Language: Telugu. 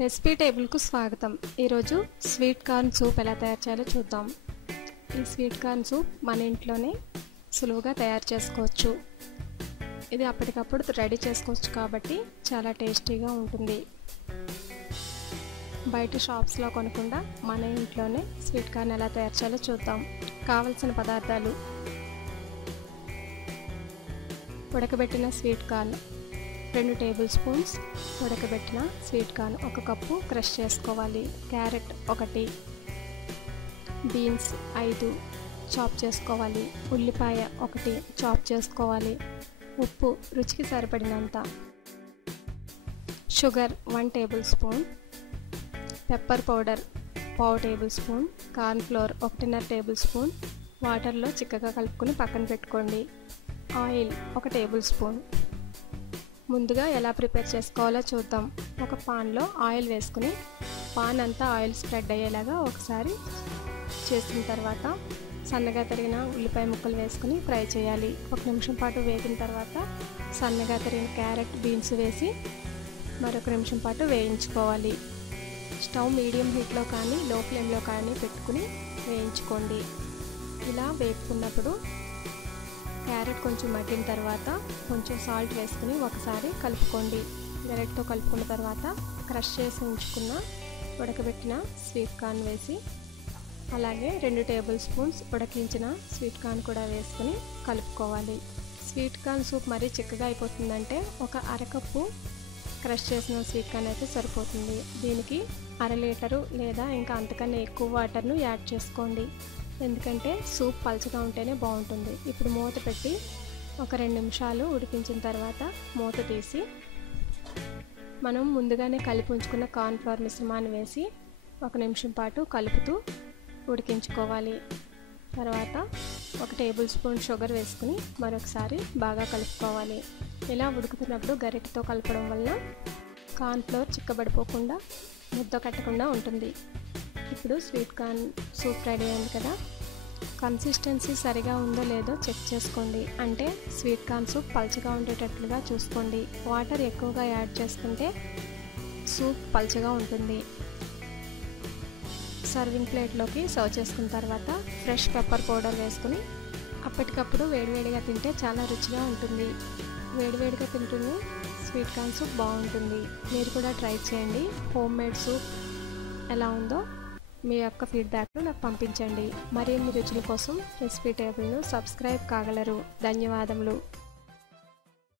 రెసిపీ టేబుల్కు స్వాగతం. ఈరోజు స్వీట్ కార్న్ సూప్ ఎలా తయారు చేయాలో చూద్దాం. ఈ స్వీట్ కార్న్ సూప్ మన ఇంట్లోనే సులువుగా తయారు చేసుకోవచ్చు. ఇది అప్పటికప్పుడు రెడీ చేసుకోవచ్చు కాబట్టి చాలా టేస్టీగా ఉంటుంది. బయట షాప్స్లో కొనకుండా మన ఇంట్లోనే స్వీట్ కార్న్ ఎలా తయారు చేయాలో చూద్దాం. కావలసిన పదార్థాలు. ఉడకబెట్టిన స్వీట్ కార్న్. రెండు టేబుల్ స్పూన్స్ ఉడకబెట్టిన స్వీట్ కార్న్ ఒక కప్పు క్రష్ చేసుకోవాలి. క్యారెట్ ఒకటి బీన్స్ ఐదు చాప్ చేసుకోవాలి. ఉల్లిపాయ ఒకటి చాప్ చేసుకోవాలి. ఉప్పు రుచికి సరిపడినంత. Sugar one tablespoon. Pepper powder పావు టేబుల్ స్పూన్. కార్న్ ఫ్లోర్ ఒకటిన్నర టేబుల్ స్పూన్. వాటర్లో చిక్కగా కలుపుకొని పక్కన పెట్టుకోండి. ఆయిల్ ఒక టేబుల్ స్పూన్. ముందుగా ఎలా ప్రిపేర్ చేసుకోవాలో చూద్దాం. ఒక పాన్లో ఆయిల్ వేసుకుని పాన్ అంతా ఆయిల్ స్ప్రెడ్ అయ్యేలాగా ఒకసారి చేసిన తర్వాత సన్నగా తరిగిన ఉల్లిపాయ ముక్కలు వేసుకుని ఫ్రై చేయాలి. ఒక నిమిషం పాటు వేగిన తర్వాత సన్నగా తరిగిన క్యారెట్ బీన్స్ వేసి మరొక నిమిషం పాటు వేయించుకోవాలి. స్టవ్ మీడియం హీట్లో కానీ లో ఫ్లేమ్లో కానీ పెట్టుకుని వేయించుకోండి. ఇలా వేపుకున్నప్పుడు క్యారెట్ కొంచెం మగ్గిన తర్వాత కొంచెం సాల్ట్ వేసుకుని ఒకసారి కలుపుకోండి. గరెట్తో కలుపుకున్న తర్వాత క్రష్ చేసి ఉంచుకున్న ఉడకబెట్టిన స్వీట్ కార్న్ వేసి అలాగే రెండు టేబుల్ స్పూన్స్ ఉడకించిన స్వీట్ కార్న్ కూడా వేసుకుని కలుపుకోవాలి. స్వీట్ కార్న్ సూప్ మరీ చిక్కగా అయిపోతుందంటే ఒక అరకప్పు క్రష్ చేసిన స్వీట్ కార్న్ అయితే సరిపోతుంది. దీనికి అర లీటరు లేదా ఇంకా అంతకన్నా ఎక్కువ వాటర్ను యాడ్ చేసుకోండి. ఎందుకంటే సూప్ పలుచగా ఉంటేనే బాగుంటుంది. ఇప్పుడు మూత పెట్టి ఒక రెండు నిమిషాలు ఉడికించిన తర్వాత మూత తీసి మనం ముందుగానే కలిపి ఉంచుకున్న కార్న్ఫ్లవర్ మిశ్రమాన్ని వేసి ఒక నిమిషం పాటు కలుపుతూ ఉడికించుకోవాలి. తర్వాత ఒక టేబుల్ స్పూన్ షుగర్ వేసుకుని మరొకసారి బాగా కలుపుకోవాలి. ఇలా ఉడుకుతున్నప్పుడు గరిటతో కలపడం వల్ల కార్న్ఫ్లవర్ చిక్కబడిపోకుండా ముద్ద కట్టకుండా ఉంటుంది. ఇప్పుడు స్వీట్ కార్న్ సూప్ రెడీ అయింది కదా. కన్సిస్టెన్సీ సరిగా ఉందో లేదో చెక్ చేసుకోండి. అంటే స్వీట్ కార్న్ సూప్ పల్చగా ఉండేటట్లుగా చూసుకోండి. వాటర్ ఎక్కువగా యాడ్ చేసుకుంటే సూప్ పల్చగా ఉంటుంది. సర్వింగ్ ప్లేట్లోకి సర్వ్ చేసుకున్న తర్వాత ఫ్రెష్ పెప్పర్ పౌడర్ వేసుకుని అప్పటికప్పుడు వేడివేడిగా తింటే చాలా రుచిగా ఉంటుంది. వేడివేడిగా తింటుంది స్వీట్ కార్న్ సూప్ బాగుంటుంది. మీరు కూడా ట్రై చేయండి. హోమ్ మేడ్ సూప్ ఎలా ఉందో మీ యొక్క ఫీడ్బ్యాక్ను నాకు పంపించండి. మరిన్ని రుచుల కోసం రెసిపీ టేబుల్ను సబ్స్క్రైబ్ కాగలరు. ధన్యవాదములు.